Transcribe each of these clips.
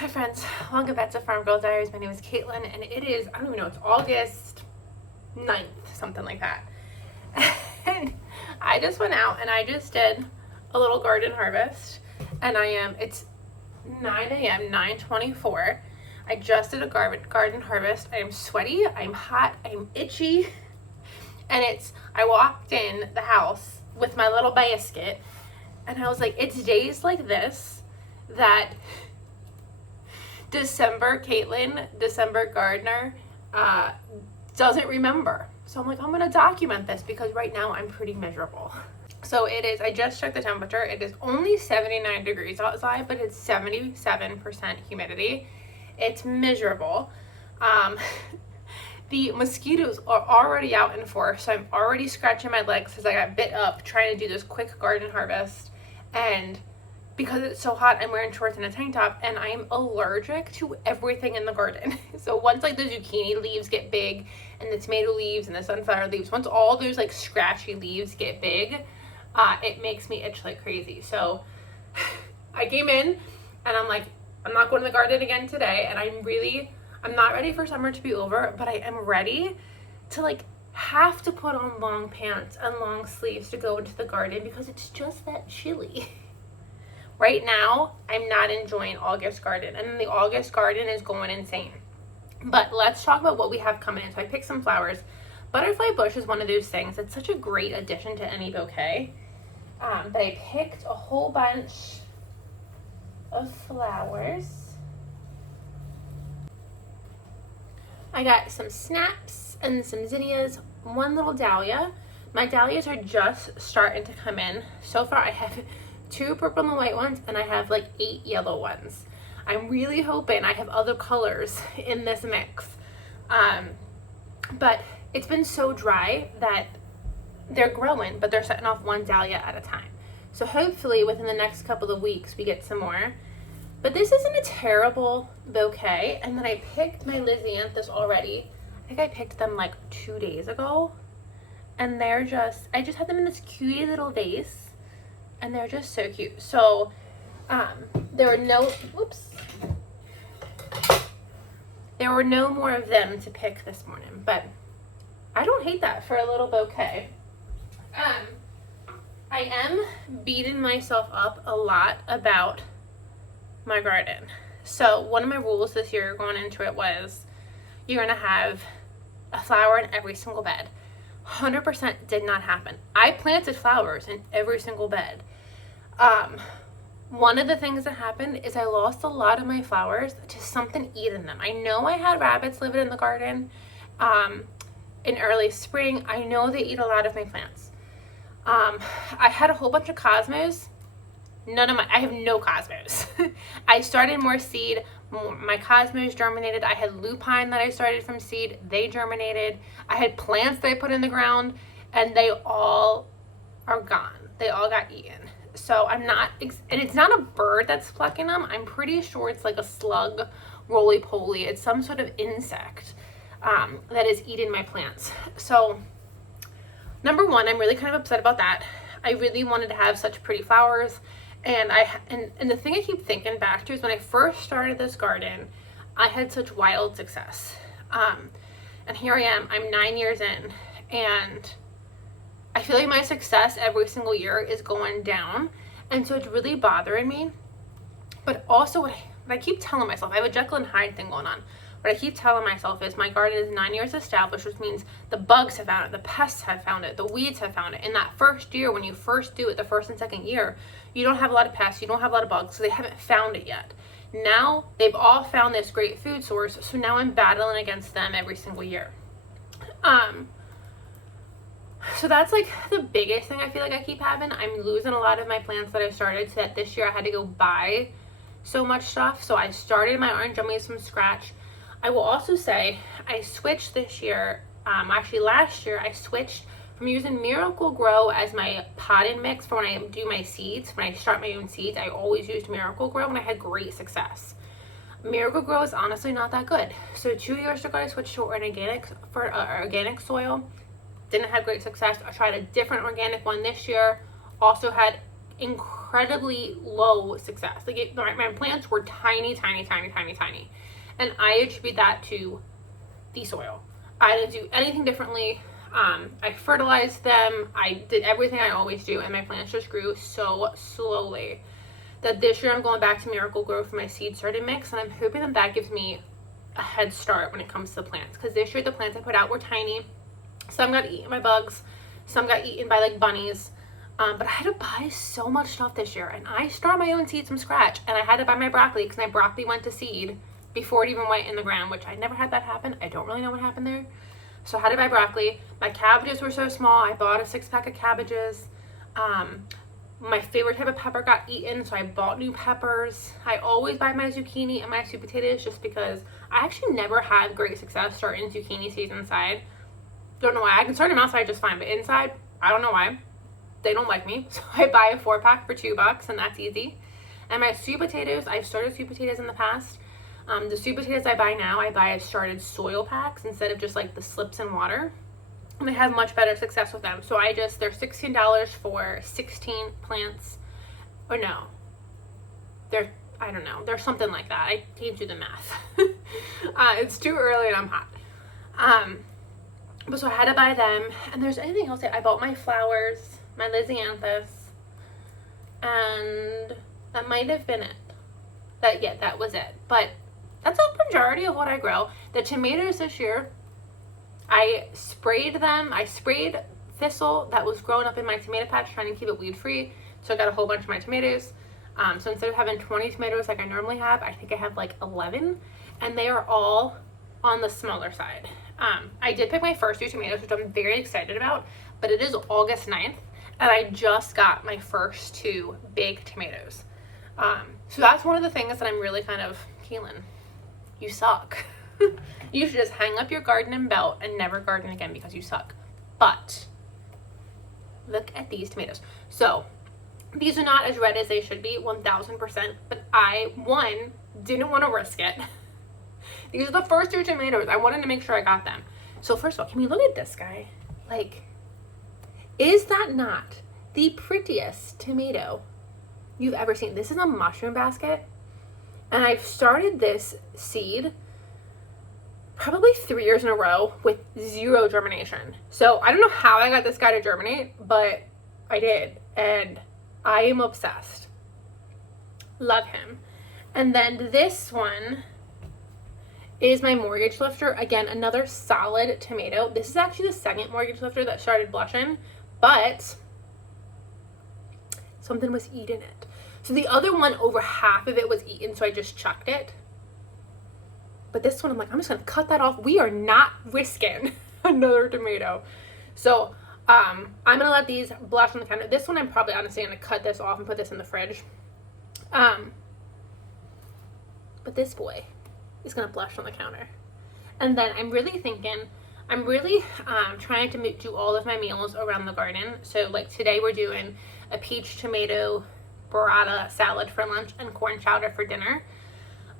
Hi friends, welcome back to Farm Girl Diaries. My name is Caitlin and it is, I don't even know, it's August 9th, something like that. And I just went out and I just did a little garden harvest and it's 9 a.m., 9:24. I just did a garden harvest. I am sweaty, I'm hot, I'm itchy. And I walked in the house with my little basket and I was like, it's days like this that December Caitlin, December Gardener, doesn't remember. So I'm like, I'm gonna document this because right now I'm pretty miserable. So it is, I just checked the temperature. It is only 79 degrees outside, but it's 77% humidity. It's miserable. The mosquitoes are already out in force, so I'm already scratching my legs because I got bit up trying to do this quick garden harvest. And because it's so hot, I'm wearing shorts and a tank top, and I'm allergic to everything in the garden. So once like the zucchini leaves get big, and the tomato leaves, and the sunflower leaves, once all those like scratchy leaves get big, it makes me itch like crazy. So I came in, and I'm like, I'm not going to the garden again today, and I'm not ready for summer to be over, but I am ready to like have to put on long pants and long sleeves to go into the garden because it's just that chilly. Right now, I'm not enjoying August garden, and the August garden is going insane. But let's talk about what we have coming in. So I picked some flowers. Butterfly bush is one of those things that's such a great addition to any bouquet. That I picked a whole bunch of flowers. I got some snaps and some zinnias, one little dahlia. My dahlias are just starting to come in. So far, I have 2 purple and white ones, and I have like 8 yellow ones. I'm really hoping I have other colors in this mix. But it's been so dry that they're growing, but they're setting off one dahlia at a time. So hopefully within the next couple of weeks we get some more. But this isn't a terrible bouquet. And then I picked my Lisianthus already. I think I picked them like 2 days ago. And I just had them in this cutie little vase. And they're just so cute. So there were no more of them to pick this morning, but I don't hate that for a little bouquet. I am beating myself up a lot about my garden. So one of my rules this year going into it was you're gonna have a flower in every single bed. 100% did not happen. I planted flowers in every single bed. One of the things that happened is I lost a lot of my flowers to something eating them. I know I had rabbits living in the garden in early spring. I know they eat a lot of my plants. I had a whole bunch of cosmos. I have no cosmos. I started more seed. My cosmos germinated. I had lupine that I started from seed. They germinated. I had plants that I put in the ground, and they all are gone. They all got eaten. So and it's not a bird that's plucking them. I'm pretty sure it's like a slug, roly-poly. It's some sort of insect that is eating my plants. So number one, I'm really kind of upset about that. I really wanted to have such pretty flowers. And the thing I keep thinking back to is when I first started this garden, I had such wild success. And here I am, I'm 9 years in, and I feel like my success every single year is going down. And so it's really bothering me. But also what I keep telling myself, I have a Jekyll and Hyde thing going on. What I keep telling myself is my garden is 9 years established, which means the bugs have found it, the pests have found it, the weeds have found it. In that first year, when you first do it, the first and second year, you don't have a lot of pests, you don't have a lot of bugs, so they haven't found it yet. Now, they've all found this great food source, so now I'm battling against them every single year. So that's like the biggest thing I feel like I keep having. I'm losing a lot of my plants that I started, so that this year I had to go buy so much stuff. So I started my orange gummies from scratch. I will also say I switched this year, actually last year I switched from using Miracle-Gro as my potting mix for when I do my seeds. When I start my own seeds, I always used Miracle-Gro and I had great success. Miracle-Gro is honestly not that good. So 2 years ago I switched to organic soil. Didn't have great success. I tried a different organic one this year. Also had incredible incredibly low success. Like my plants were tiny, tiny, tiny, tiny, tiny. And I attribute that to the soil. I didn't do anything differently. I fertilized them. I did everything I always do, and my plants just grew so slowly that this year I'm going back to Miracle-Gro for my seed starting mix, and I'm hoping that that gives me a head start when it comes to plants, because this year the plants I put out were tiny. Some got eaten by bugs, some got eaten by like bunnies, but I had to buy so much stuff this year, and I start my own seeds from scratch, and I had to buy my broccoli because my broccoli went to seed before it even went in the ground, which I never had that happen. I don't really know what happened there. So I had to buy broccoli. My cabbages were so small, I bought a 6-pack of cabbages. My favorite type of pepper got eaten, so I bought new peppers. I always buy my zucchini and my sweet potatoes just because I actually never had great success starting zucchini seeds inside. Don't know why. I can start them outside just fine, but inside, I don't know why. They don't like me. So I buy a 4-pack for $2, and that's easy. And my sweet potatoes, I've started sweet potatoes in the past. The sweet potatoes I buy now, I buy started soil packs instead of just like the slips in water. And I have much better success with them. So they're $16 for 16 plants. Or no. I don't know. They're something like that. I can't do the math. It's too early and I'm hot. But so I had to buy them. And there's anything else. I bought my flowers, my Lisianthus. And that might have been it. That was it. But that's a majority of what I grow. The tomatoes this year, I sprayed them. I sprayed thistle that was growing up in my tomato patch, trying to keep it weed free. So I got a whole bunch of my tomatoes. So instead of having 20 tomatoes like I normally have, I think I have like 11, and they are all on the smaller side. I did pick my first 2 tomatoes, which I'm very excited about, but it is August 9th, and I just got my first 2 big tomatoes. So that's one of the things that I'm really kind of, Keelan, you suck. You should just hang up your garden belt and never garden again because you suck. But look at these tomatoes. So these are not as red as they should be, 1000%, but I, one, didn't want to risk it. These are the first 2 tomatoes. I wanted to make sure I got them. So first of all, can we look at this guy? Like, is that not the prettiest tomato you've ever seen? This is a mushroom basket, and I've started this seed probably 3 years in a row with 0 germination. So I don't know how I got this guy to germinate, but I did, and I am obsessed. Love him. And then this one is my mortgage lifter. Again, another solid tomato. This is actually the second mortgage lifter that started blushing, but something was eating it. So the other one, over half of it was eaten, so I just chucked it. But this one, I'm like, I'm just going to cut that off. We are not risking another tomato. So I'm going to let these blush on the counter. This one, I'm probably honestly going to cut this off and put this in the fridge. But this boy is going to blush on the counter. And then I'm really trying to do all of my meals around the garden. So like today we're doing a peach tomato burrata salad for lunch and corn chowder for dinner.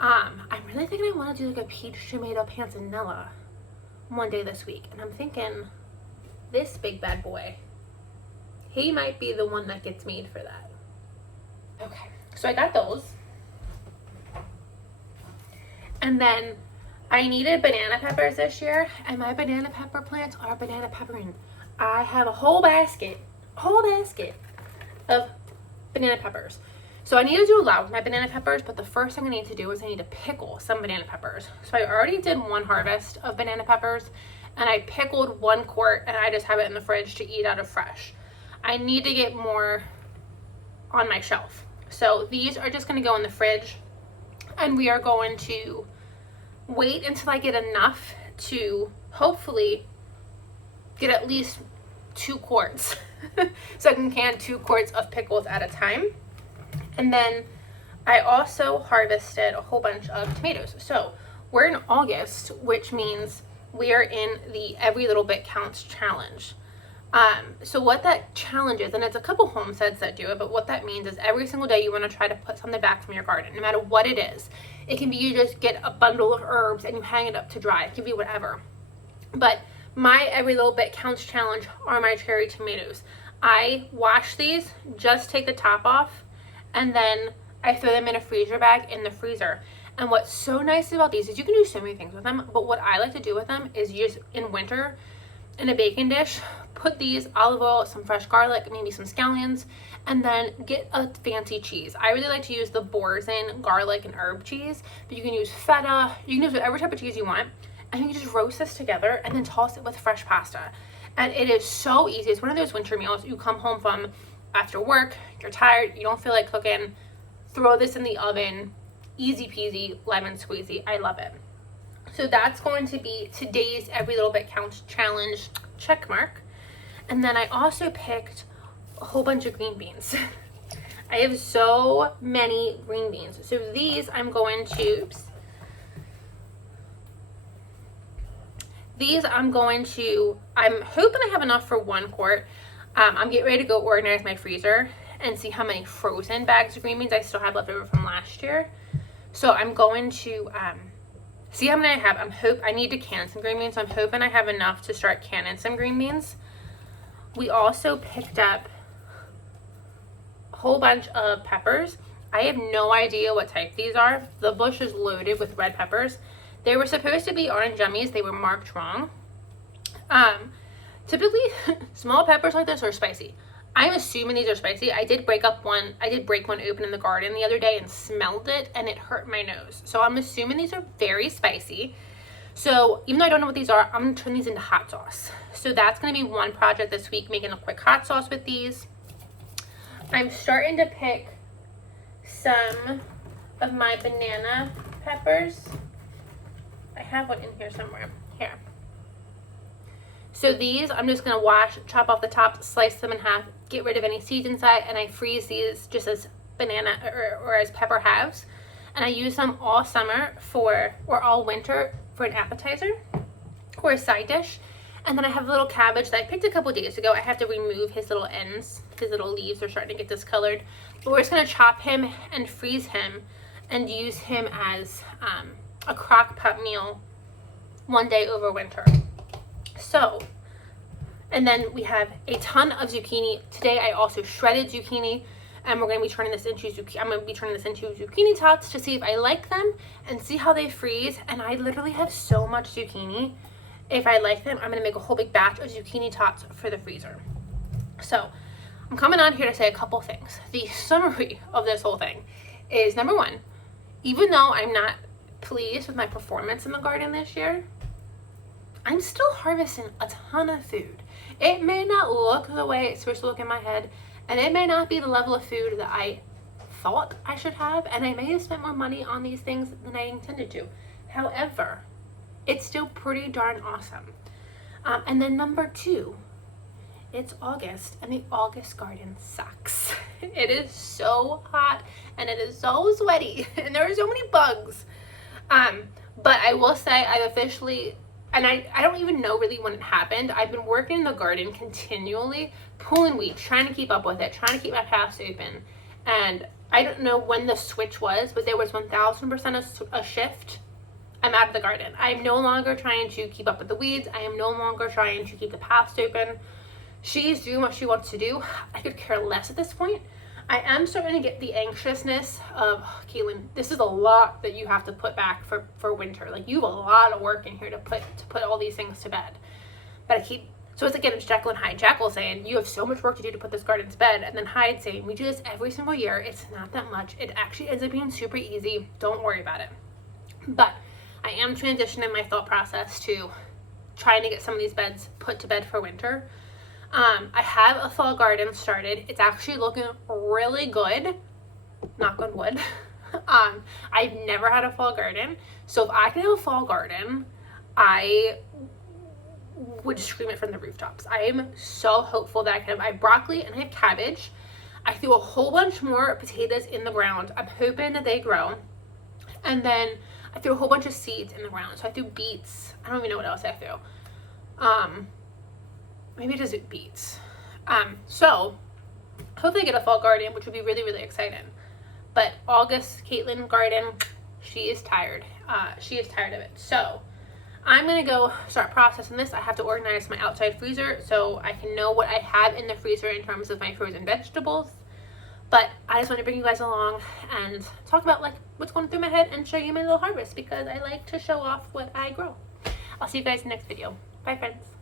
I'm really thinking I want to do like a peach tomato panzanella one day this week. And I'm thinking this big bad boy, he might be the one that gets made for that. Okay, so I got those. And then I needed banana peppers this year, and my banana pepper plants are banana peppering. I have a whole basket of banana peppers. So I need to do a lot with my banana peppers, but the first thing I need to do is I need to pickle some banana peppers. So I already did 1 harvest of banana peppers, and I pickled 1 quart, and I just have it in the fridge to eat out of fresh. I need to get more on my shelf. So these are just going to go in the fridge, and we are going to wait until I get enough to hopefully get at least 2 quarts. So I can can 2 quarts of pickles at a time. And then I also harvested a whole bunch of tomatoes. So we're in August, which means we are in the Every Little Bit Counts challenge. So what that challenge is, and it's a couple homesteads that do it, but what that means is every single day you want to try to put something back from your garden, no matter what it is. It can be you just get a bundle of herbs and you hang it up to dry. It can be whatever. But my Every Little Bit Counts challenge are my cherry tomatoes. I wash these, just take the top off, and then I throw them in a freezer bag in the freezer. And what's so nice about these is you can do so many things with them, but what I like to do with them is use in winter in a baking dish, put these olive oil, some fresh garlic, maybe some scallions, and then get a fancy cheese. I really like to use the Boursin garlic and herb cheese, but you can use feta, you can use whatever type of cheese you want, and you can just roast this together and then toss it with fresh pasta. And it is so easy. It's one of those winter meals you come home from after work, you're tired, you don't feel like cooking, throw this in the oven, easy peasy, lemon squeezy. I love it. So that's going to be today's Every Little Bit Counts challenge check mark. And then I also picked a whole bunch of green beans. I have so many green beans. So these I'm going to, oops. These I'm hoping I have enough for 1 quart. I'm getting ready to go organize my freezer and see how many frozen bags of green beans I still have left over from last year. So I'm going to see how many I have. I need to can some green beans, so I'm hoping I have enough to start canning some green beans. We also picked up a whole bunch of peppers. I have no idea what type these are. The bush is loaded with red peppers. They were supposed to be orange yummies. They were marked wrong. Typically, small peppers like this are spicy. I'm assuming these are spicy. I did break one open in the garden the other day and smelled it, and it hurt my nose. So I'm assuming these are very spicy. So even though I don't know what these are, I'm going to turn these into hot sauce. So that's going to be one project this week, making a quick hot sauce with these. I'm starting to pick some of my banana peppers. I have one in here somewhere. Here. So these, I'm just going to wash, chop off the top, slice them in half, get rid of any seeds inside, and I freeze these just as banana or as pepper halves. And I use them all summer or all winter for an appetizer or a side dish. And then I have a little cabbage that I picked a couple days ago. I have to remove his little ends. His little leaves are starting to get discolored. But we're just going to chop him and freeze him and use him as a crock pot meal one day over winter. So, and then we have a ton of zucchini. Today I also shredded zucchini, and I'm going to be turning this into zucchini tots to see if I like them and see how they freeze. And I literally have so much zucchini. If I like them, I'm going to make a whole big batch of zucchini tots for the freezer. So, I'm coming on here to say a couple things. The summary of this whole thing is, number one, even though I'm not pleased with my performance in the garden this year, I'm still harvesting a ton of food. It may not look the way it's supposed to look in my head, and it may not be the level of food that I thought I should have, and I may have spent more money on these things than I intended to. However, it's still pretty darn awesome. And then number two, it's August, and the August garden sucks. It is so hot, and it is so sweaty, and there are so many bugs. But I will say I've officially, and I don't even know really when it happened. I've been working in the garden continually, pulling weeds, trying to keep up with it, trying to keep my paths open. And I don't know when the switch was, but there was 1000% a shift. I'm out of the garden. I'm no longer trying to keep up with the weeds. I am no longer trying to keep the paths open. She's doing what she wants to do. I could care less at this point. I am starting to get the anxiousness of, Caitlin, this is a lot that you have to put back for winter. Like, you have a lot of work in here to put all these things to bed. But so it's again, it's Jekyll and Hyde. Jekyll saying, you have so much work to do to put this garden to bed. And then Hyde saying, we do this every single year. It's not that much. It actually ends up being super easy. Don't worry about it. But I am transitioning my thought process to trying to get some of these beds put to bed for winter. I have a fall garden started. It's actually looking really good. Knock on wood. I've never had a fall garden. So if I can have a fall garden, I would scream it from the rooftops. I am so hopeful that I have broccoli and I have cabbage. I threw a whole bunch more potatoes in the ground. I'm hoping that they grow. And then I threw a whole bunch of seeds in the ground. So I threw beets. I don't even know what else I threw. Maybe just beets. So hopefully I get a fall garden, which would be really, really exciting. But August Caitlin garden, she is tired. She is tired of it. So I'm going to go start processing this. I have to organize my outside freezer so I can know what I have in the freezer in terms of my frozen vegetables. But I just want to bring you guys along and talk about like what's going through my head and show you my little harvest because I like to show off what I grow. I'll see you guys in the next video. Bye, friends.